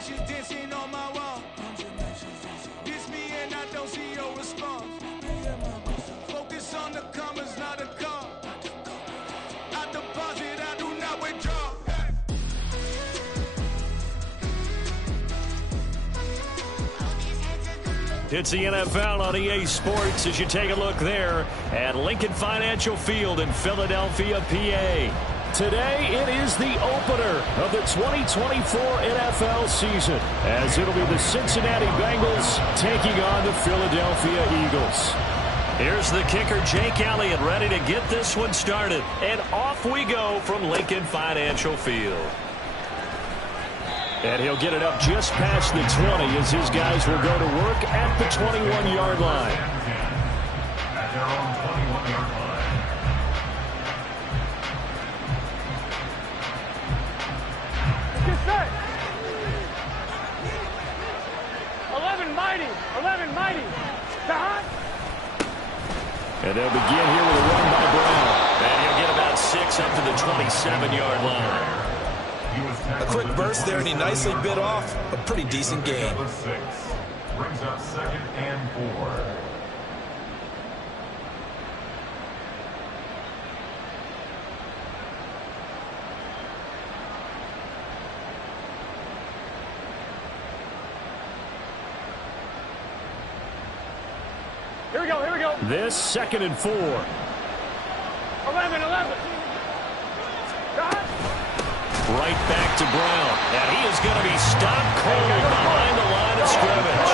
mentions dancing on my wall. Diss me and I don't see your response. Focus on the commas, not a call. I deposit, I do not withdraw. It's the NFL on EA Sports as you take a look there at Lincoln Financial Field in Philadelphia, PA. Today, it is the opener of the 2024 NFL season, as it'll be the Cincinnati Bengals taking on the Philadelphia Eagles. Here's the kicker, Jake Elliott, ready to get this one started. And off we go from Lincoln Financial Field. And he'll get it up just past the 20 as his guys will go to work at the 21-yard line. At their own 21-yard line. Get set. 11 mighty. 11 mighty. John. And they'll begin here with a run by Brown. And he'll get about 6 up to the 27-yard line. A quick burst there, and he nicely bit off a pretty decent gain. Brings up 2nd and 4. Here we go, here we go. This 2nd and 4. 11. John. Right back to Brown. And he is going to be stopped cold behind the line of scrimmage.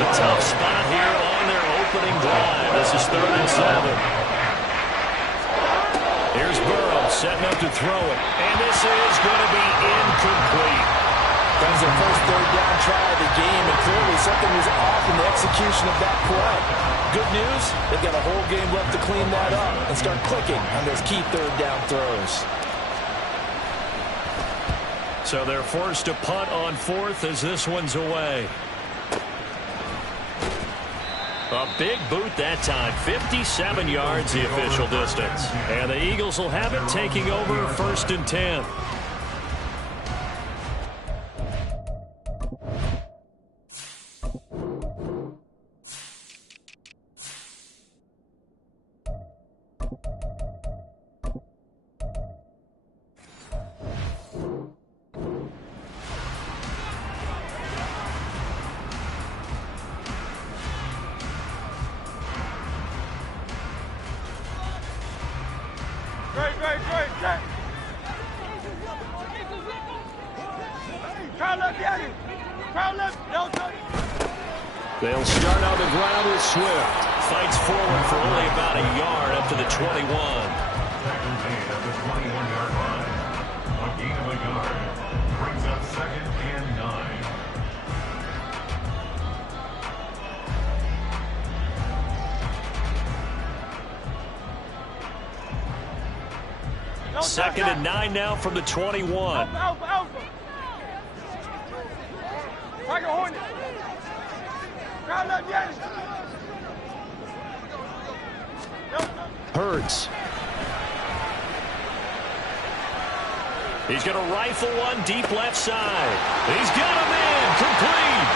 A tough spot here on their opening drive. This is 3rd and 7. Here's Burrow setting up to throw it. And this is going to be incomplete. That was their first 3rd down try of the game, and clearly something was off in the execution of that play. Good news, they've got a whole game left to clean that up and start clicking on those key 3rd down throws. So they're forced to punt on 4th as this one's away. A big boot that time. 57 yards the official distance. And the Eagles will have it taking over 1st and 10. Great. Crowd left. They'll start on the ground with Swift. Fights forward for only about a yard up to the 21. Tackle made at the 21-yard line. A gain of a yard. Brings up 2nd and 9. Second and 9 now from the 21. Alpha. Tiger Hornet. Crowd left, yes. Hurts. He's going to rifle one deep left side. He's got a man. Complete.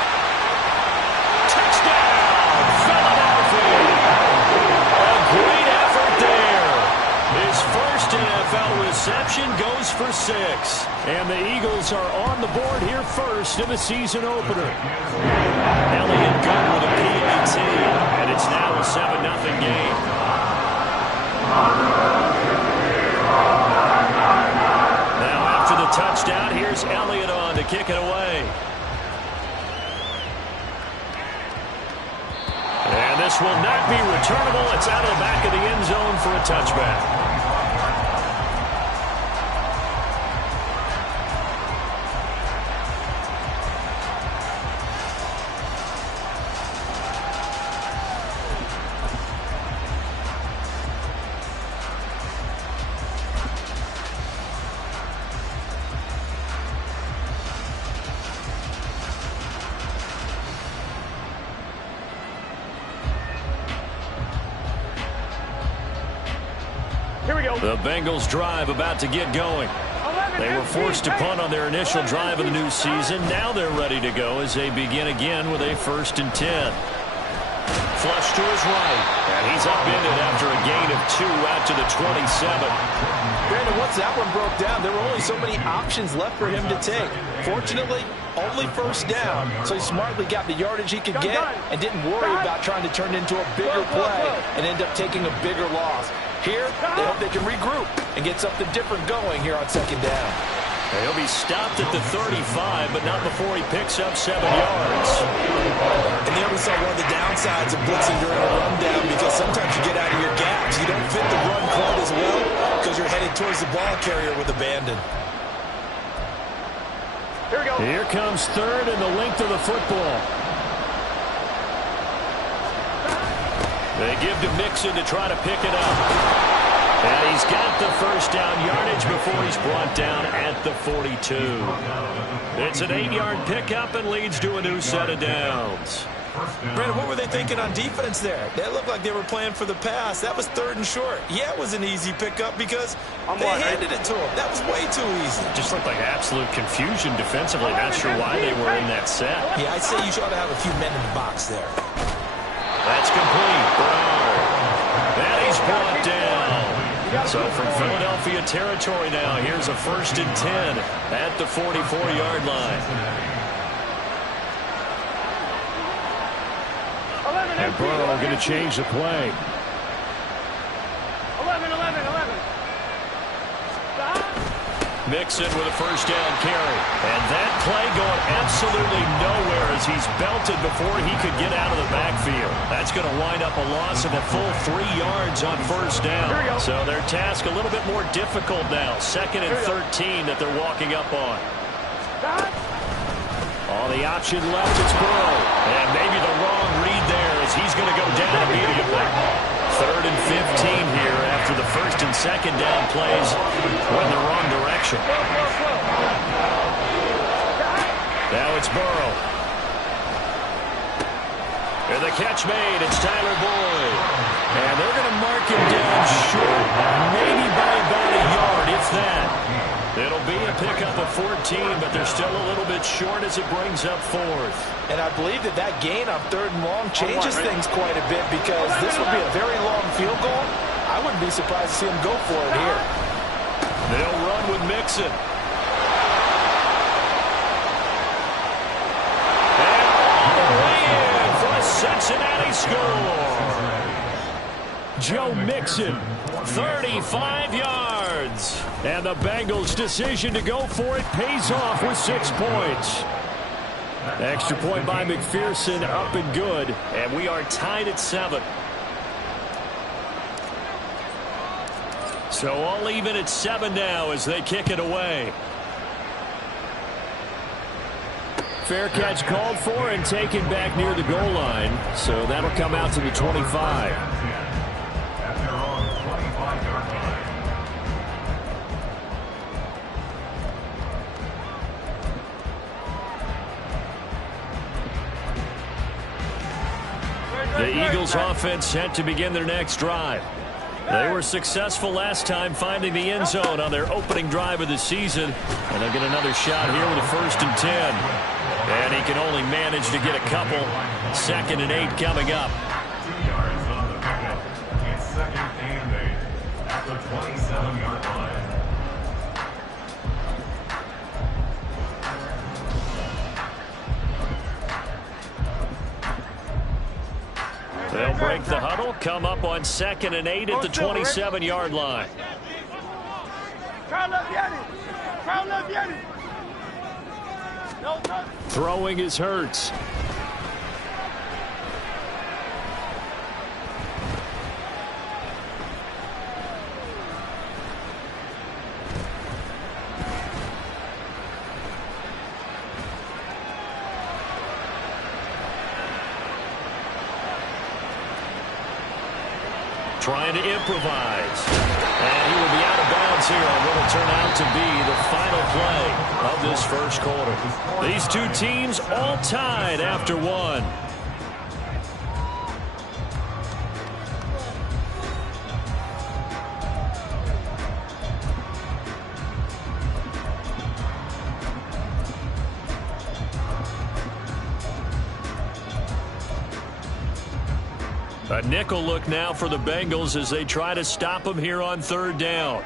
Touchdown, Philadelphia. A great effort there. His first NFL reception goes for 6. And the Eagles are on the board here first in the season opener. Elliott good with a PAT. And it's now a 7-0 game. Now after the touchdown, here's Elliott on to kick it away. And this will not be returnable. It's out of the back of the end zone for a touchback. Here we go. The Bengals drive about to get going. 11. They were forced to punt on their initial drive of the new season. Now they're ready to go as they begin again with a 1st and 10. Flush to his right, and he's upended after a gain of 2 out to the 27. Brandon, once that one broke down, there were only so many options left for him to take. Fortunately, only 1st down, so he smartly got the yardage he could get and didn't worry about trying to turn it into a bigger play and end up taking a bigger loss. Here, they hope they can regroup and get something different going here on 2nd down. He'll be stopped at the 35, but not before he picks up 7 yards. And there we saw one of the downsides of blitzing during a rundown, because sometimes you get out of your gaps. You don't fit the run quite as well because you're headed towards the ball carrier with abandon. Here we go. Here comes 3rd and the length of the football. They give to Mixon to try to pick it up. And he's got the 1st down yardage before he's brought down at the 42. It's an 8-yard pickup and leads to a new set of downs. Brandon, what were they thinking on defense there? That looked like they were playing for the pass. That was 3rd and short. Yeah, it was an easy pickup because they handed it to him. That was way too easy. Just looked like absolute confusion defensively. Not sure why they were in that set. Yeah, I'd say you should have a few men in the box there. That's complete. Brown. And he's brought down. So from Philadelphia territory now, here's a 1st and 10 at the 44-yard line. And Burrow going to change the play. 11. Mixon with a 1st down carry. And that play going absolutely nowhere as he's belted before he could get out of the backfield. That's going to wind up a loss of a full 3 yards on 1st down. So their task a little bit more difficult now. 2nd and 13 that they're walking up on. All the option left, it's Burrow. And maybe the wrong read there as he's going to go down immediately. 3rd and 15 here after the 1st and 2nd down plays went the wrong direction. Now it's Burrow. And the catch made. It's Tyler Boyd. And they're going to mark him down short, maybe by about a yard, if that. It'll be a pickup of 14, but they're still a little bit short as it brings up 4th. And I believe that gain on 3rd and long changes things quite a bit, because this would be a very long field goal. I wouldn't be surprised to see him go for it here. They'll run with Mixon. And all the way in for a Cincinnati score. Joe Mixon, 35 yards. And the Bengals' decision to go for it pays off with 6 points. Extra point by McPherson, up and good. And we are tied at 7. So all even at 7 now as they kick it away. Fair catch called for and taken back near the goal line. So that'll come out to the 25. The Eagles offense set to begin their next drive. They were successful last time finding the end zone on their opening drive of the season. And they'll get another shot here with a 1st and 10. And he can only manage to get a couple. 2nd and 8 coming up. 2 yards on the pickup. It's 2nd and 8 at the 27-yard line. They'll break the huddle, come up on 2nd and 8 at the 27-yard line. Throwing is Hurts. Trying to improvise. And he will be out of bounds here on what will turn out to be the final play of this 1st quarter. These 2 teams all tied after 1. A nickel look now for the Bengals as they try to stop him here on third down.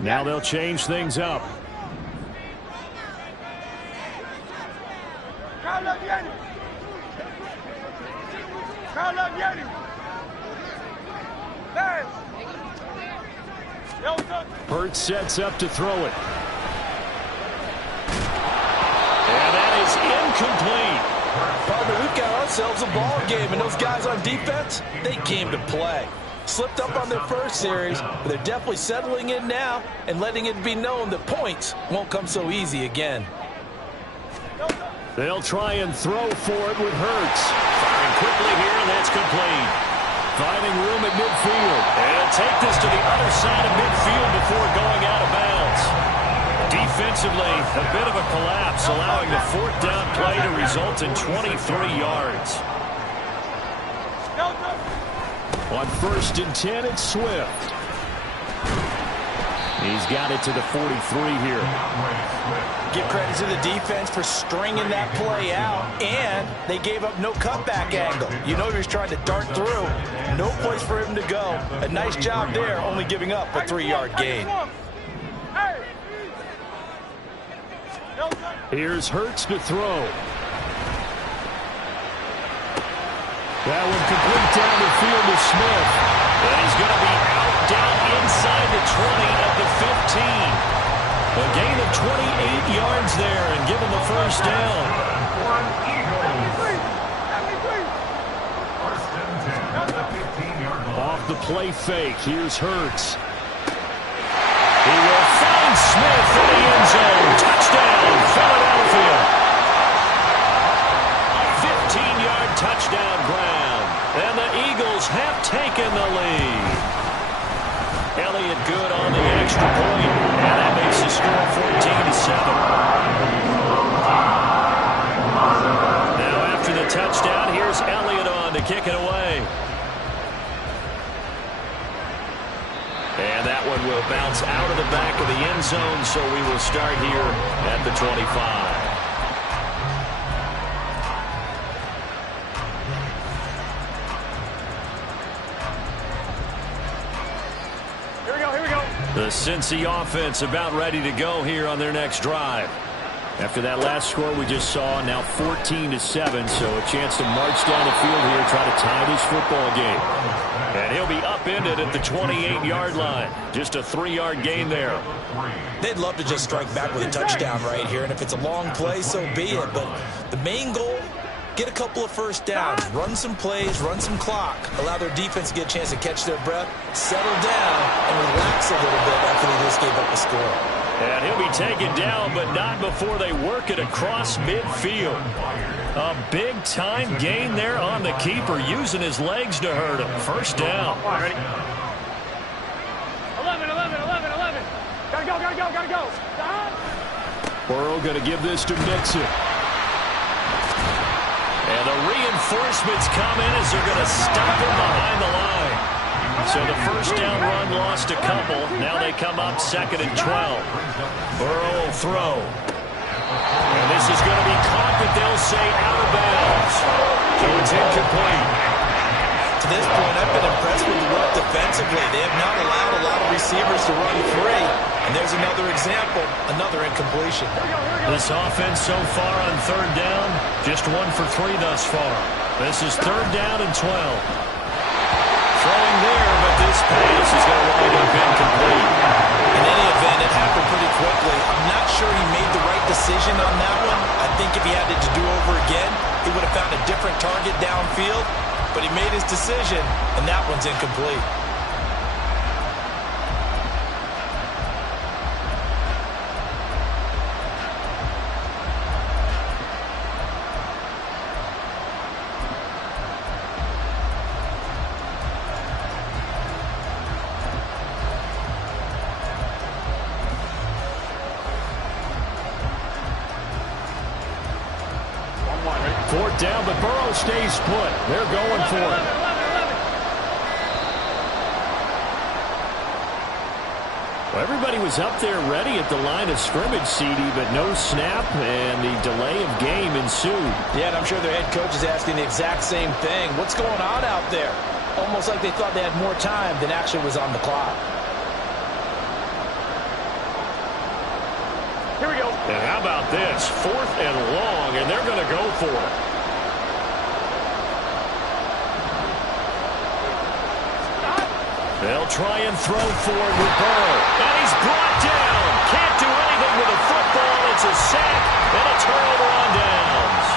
Now they'll change things up. Hurts sets up to throw it. And that is incomplete. Partner, we've got ourselves a ball game, and those guys on defense, they came to play. Slipped up on their first series, but they're definitely settling in now and letting it be known that points won't come so easy again. They'll try and throw for it with Hurts. Firing quickly here, and that's complete. Finding room at midfield. And he'll take this to the other side of midfield before going out of bounds. Defensively, a bit of a collapse, allowing the fourth down play to result in 23 yards. On 1st and 10, it's Swift. He's got it to the 43 here. Give credit to the defense for stringing that play out, and they gave up no cutback angle. You know he was trying to dart through. No place for him to go. A nice job there, only giving up a 3-yard gain. Here's Hurts to throw. That one complete down the field to Smith. And he's going to be out down inside the 20 at the 15. A gain of 28 yards there and give him the first down. Off the play fake, here's Hurts. He will find Smith in the end zone. Touchdown, Philadelphia. A 15-yard touchdown ground. And the Eagles have taken the lead. Elliott good on the extra point. And that makes the score 14-7. Now after the touchdown, here's Elliott on to kick it away. And that one will bounce out of the back of the end zone, so we will start here at the 25. The Cincy offense about ready to go here on their next drive. After that last score we just saw, now 14-7, so a chance to march down the field here, try to tie this football game. And he'll be upended at the 28-yard line. Just a 3-yard gain there. They'd love to just strike back with a touchdown right here, and if it's a long play, so be it. But the main goal, get a couple of first downs, run some plays, run some clock, allow their defense to get a chance to catch their breath, settle down, and relax a little bit after they just gave up a score. And he'll be taken down, but not before they work it across midfield. A big-time gain there on the keeper, using his legs to hurt him. First down. 11. Gotta go. Burrow going to give this to Mixon. And the reinforcements come in as they're going to stop him behind the line. So the first down run lost a couple. Now they come up 2nd and 12. Burrow will throw. And this is going to be caught, but they'll say out of bounds. So it's incomplete. To this point, I've been impressed with the work defensively. They have not allowed a lot of receivers to run free. And there's another example, another incompletion. This offense so far on 3rd down, just 1 for 3 thus far. This is 3rd down and 12. Throwing there, but this pass is going to wind up incomplete. In any event, it happened pretty quickly. I'm not sure he made the right decision on that one. I think if he had it to do over again, he would have found a different target downfield. But he made his decision, and that one's incomplete. Fourth down, but Burrow stays put. They're going for it. 11. 11. Well, everybody was up there ready at the line of scrimmage, CD, but no snap, and the delay of game ensued. Yeah, and I'm sure their head coach is asking the exact same thing. What's going on out there? Almost like they thought they had more time than actually was on the clock. Here we go. And how about this? 4th and long, and they're going to go for it. They'll try and throw for it with Burrow. And he's brought down. Can't do anything with a football. It's a sack and a turnover on downs.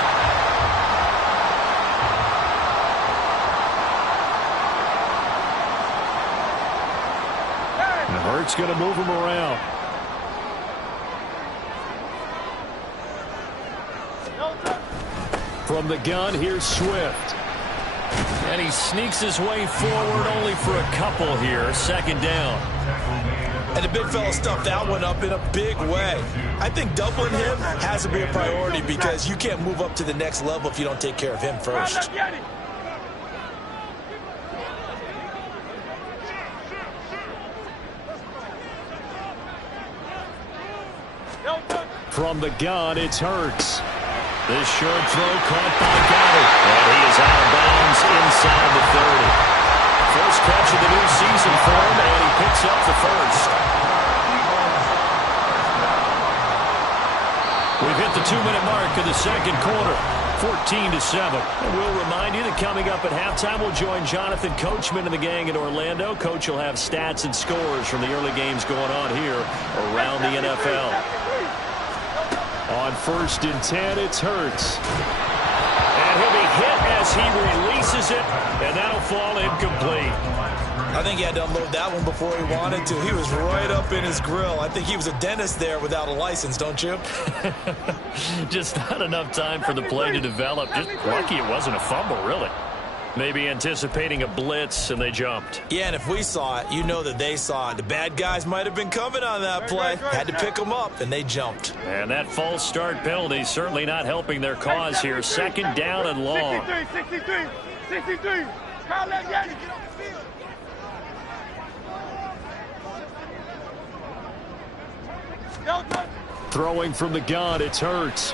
And Hurts going to move him around. From the gun, here's Swift. And he sneaks his way forward only for a couple here. 2nd down. And the big fella stuffed that one up in a big way. I think doubling him has to be a priority because you can't move up to the next level if you don't take care of him first. From the gun, it's Hurts. This short throw caught by Goddard. And he is out of bounds inside the 30. First catch of the new season for him, and he picks up the first. We've hit the 2-minute mark of the 2nd quarter. 14-7. And we'll remind you that coming up at halftime, we'll join Jonathan Coachman and the gang in Orlando. Coach will have stats and scores from the early games going on here around the NFL. On 1st and 10, it's Hurts. And he'll be hit as he releases it, and that'll fall incomplete. I think he had to unload that one before he wanted to. He was right up in his grill. I think he was a dentist there without a license, don't you? Just not enough time for the play to develop. Just lucky it wasn't a fumble, really. Maybe anticipating a blitz, and they jumped. Yeah, and if we saw it, you know that they saw it. The bad guys might have been coming on that play. Had to pick them up, and they jumped. And that false start penalty certainly not helping their cause here. 2nd down and long. 63. Kyle, let Yanni get off the field. Throwing from the gun, it's Hurts.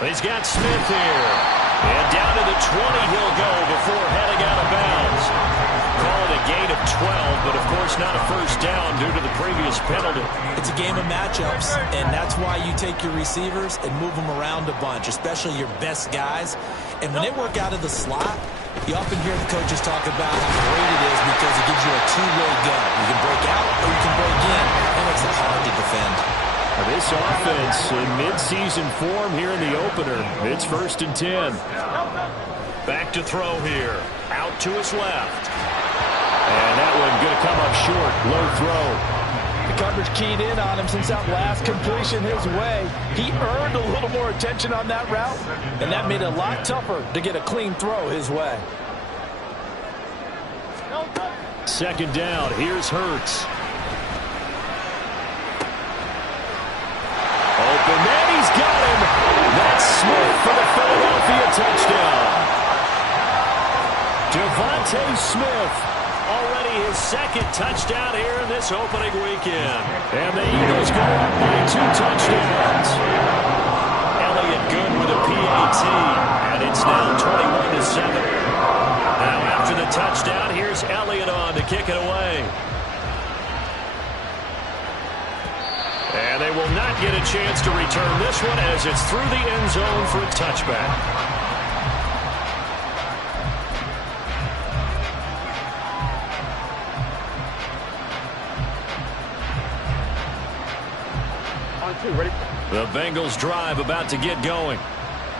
He's got Smith here. And down to the 20 he'll go before heading out of bounds. Call it a gain of 12, but of course not a first down due to the previous penalty. It's a game of matchups, and that's why you take your receivers and move them around a bunch, especially your best guys. And when they work out of the slot, you often hear the coaches talk about how great it is because it gives you a two-way go. You can break out or you can break in. That makes it hard to defend. This offense in mid-season form here in the opener. It's 1st and 10. Back to throw here. Out to his left. And that one going to come up short. Low throw. The coverage keyed in on him since that last completion his way. He earned a little more attention on that route, and that made it a lot tougher to get a clean throw his way. 2nd down. Here's Hurts. Open man, he's got him. That's Smith for the Philadelphia touchdown. Devontae Smith, already his 2nd touchdown here in this opening weekend. And the Eagles go up by 2 touchdowns. Elliott good with a PAT, and it's now 21-7. Now after the touchdown, here's Elliott on to kick it away. And they will not get a chance to return this one as it's through the end zone for a touchback. Ready? The Bengals drive about to get going.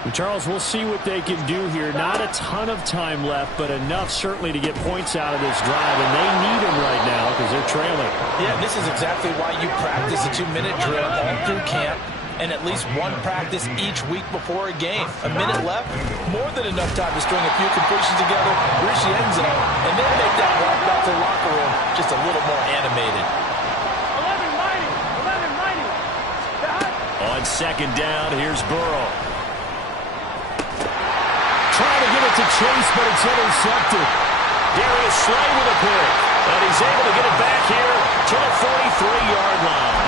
And Charles, we'll see what they can do here. Not a ton of time left, but enough certainly to get points out of this drive, and they need them right now because they're trailing. Yeah, this is exactly why you practice a 2-minute drill all through camp and at least one practice each week before a game. A minute left, more than enough time to string a few completions together, reach the end zone, and then make that walk back to the locker room just a little more animated. 11-90. On 2nd down, here's Burrow. Trying to get it to Chase, but it's intercepted. Darius Slay with a pick. And he's able to get it back here to the 43-yard line.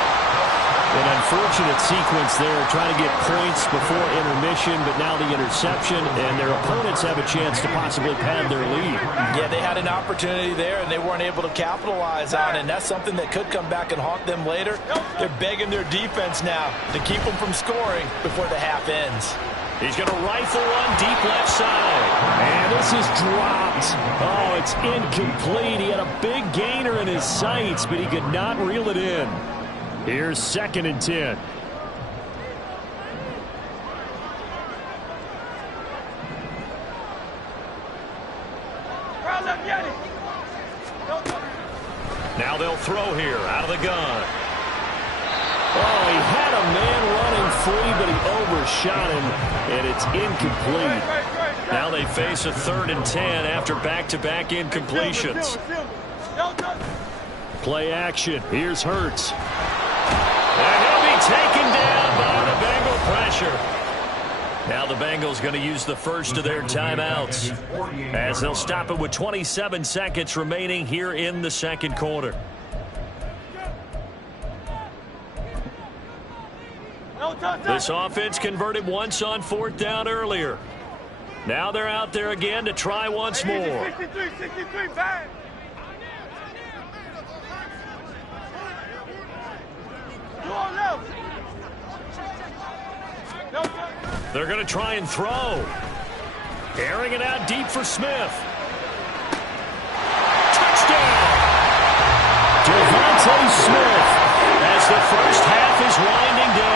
An unfortunate sequence there, trying to get points before intermission, but now the interception, and their opponents have a chance to possibly pad their lead. Yeah, they had an opportunity there, and they weren't able to capitalize on it, and that's something that could come back and haunt them later. They're begging their defense now to keep them from scoring before the half ends. He's going to rifle one deep left side. And this is dropped. Oh, it's incomplete. He had a big gainer in his sights, but he could not reel it in. Here's 2nd and 10. Now they'll throw here out of the gun. Oh, he had a man running free, but he overshot him, and it's incomplete. Now they face a 3rd and 10 after back-to-back incompletions. Play action. Here's Hurts. And he'll be taken down by the Bengal pressure. Now the Bengals going to use the first of their timeouts as they'll stop it with 27 seconds remaining here in the 2nd quarter. This offense converted once on 4th down earlier. Now they're out there again to try once more. 63, bang. They're going to try and throw. Airing it out deep for Smith. Touchdown! Devontae Smith as the first half is winding down.